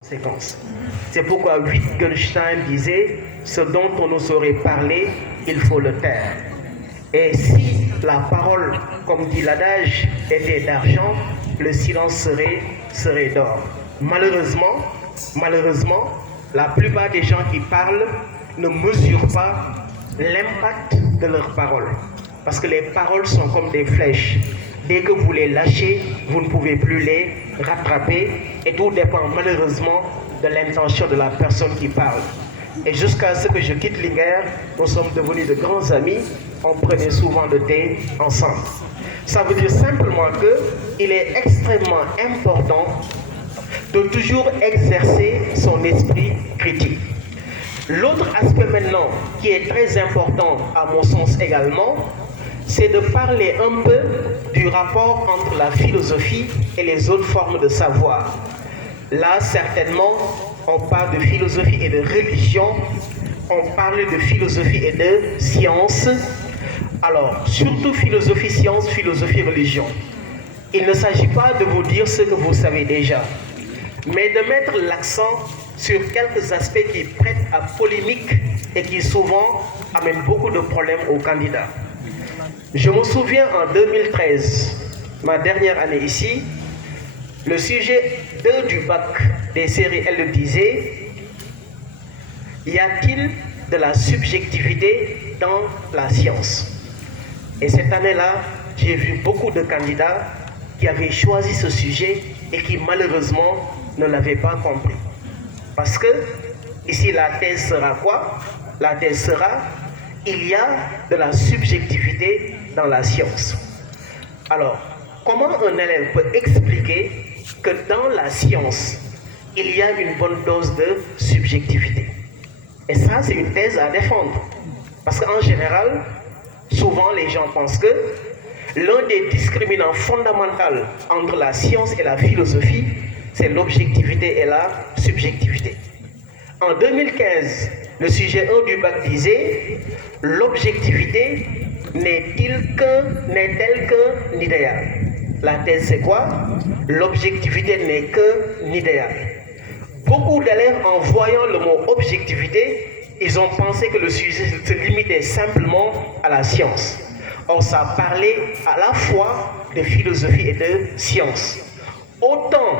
Séquence. C'est pourquoi Wittgenstein disait « Ce dont on nous aurait parlé, il faut le taire ». Et si la parole, comme dit l'adage, était d'argent, le silence serait d'or. Malheureusement, la plupart des gens qui parlent ne mesurent pas l'impact de leurs paroles. Parce que les paroles sont comme des flèches. Dès que vous les lâchez, vous ne pouvez plus les rattraper. Et tout dépend malheureusement de l'intention de la personne qui parle. Et jusqu'à ce que je quitte l'INGER, nous sommes devenus de grands amis. On prenait souvent le thé ensemble. Ça veut dire simplement qu'il est extrêmement important de toujours exercer son esprit critique. L'autre aspect maintenant qui est très important à mon sens également, c'est de parler un peu du rapport entre la philosophie et les autres formes de savoir. Là, certainement, on parle de philosophie et de religion, on parle de philosophie et de science. Alors, surtout philosophie, science, philosophie, religion. Il ne s'agit pas de vous dire ce que vous savez déjà, mais de mettre l'accent sur quelques aspects qui prêtent à polémique et qui souvent amènent beaucoup de problèmes aux candidats. Je me souviens en 2013, ma dernière année ici, le sujet 2 du bac des séries L disait « Y a-t-il de la subjectivité dans la science ?» Et cette année-là, j'ai vu beaucoup de candidats qui avaient choisi ce sujet et qui malheureusement ne l'avaient pas compris. Parce que, ici la thèse sera quoi? La thèse sera, il y a de la subjectivité dans la science. Alors, comment un élève peut expliquer que dans la science, il y a une bonne dose de subjectivité? Et ça, c'est une thèse à défendre. Parce qu'en général, souvent les gens pensent que l'un des discriminants fondamentaux entre la science et la philosophie, c'est l'objectivité et la subjectivité. En 2015, le sujet 1 du bac disait « L'objectivité n'est-elle qu'un idéal ?» La thèse c'est quoi? L'objectivité n'est qu'un idéal. Beaucoup d'élèves, en voyant le mot objectivité, ils ont pensé que le sujet se limitait simplement à la science. Or, ça parlait à la fois de philosophie et de science. Autant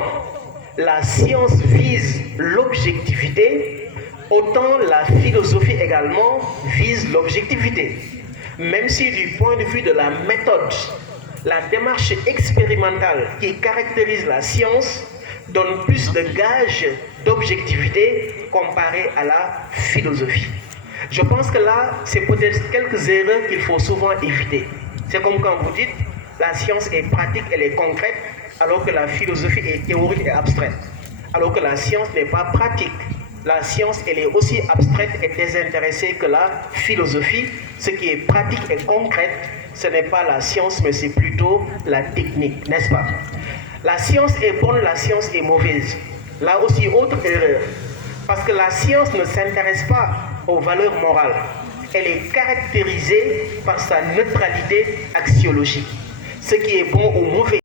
la science vise l'objectivité, autant la philosophie également vise l'objectivité. Même si du point de vue de la méthode, la démarche expérimentale qui caractérise la science donne plus de gages d'objectivité comparé à la philosophie. Je pense que là, c'est peut-être quelques erreurs qu'il faut souvent éviter. C'est comme quand vous dites, la science est pratique, elle est concrète, alors que la philosophie est théorique et abstraite. Alors que la science n'est pas pratique. La science, elle est aussi abstraite et désintéressée que la philosophie. Ce qui est pratique et concret, ce n'est pas la science, mais c'est plutôt la technique, n'est-ce pas? La science est bonne, la science est mauvaise. Là aussi, autre erreur. Parce que la science ne s'intéresse pas aux valeurs morales. Elle est caractérisée par sa neutralité axiologique. Ce qui est bon ou mauvais.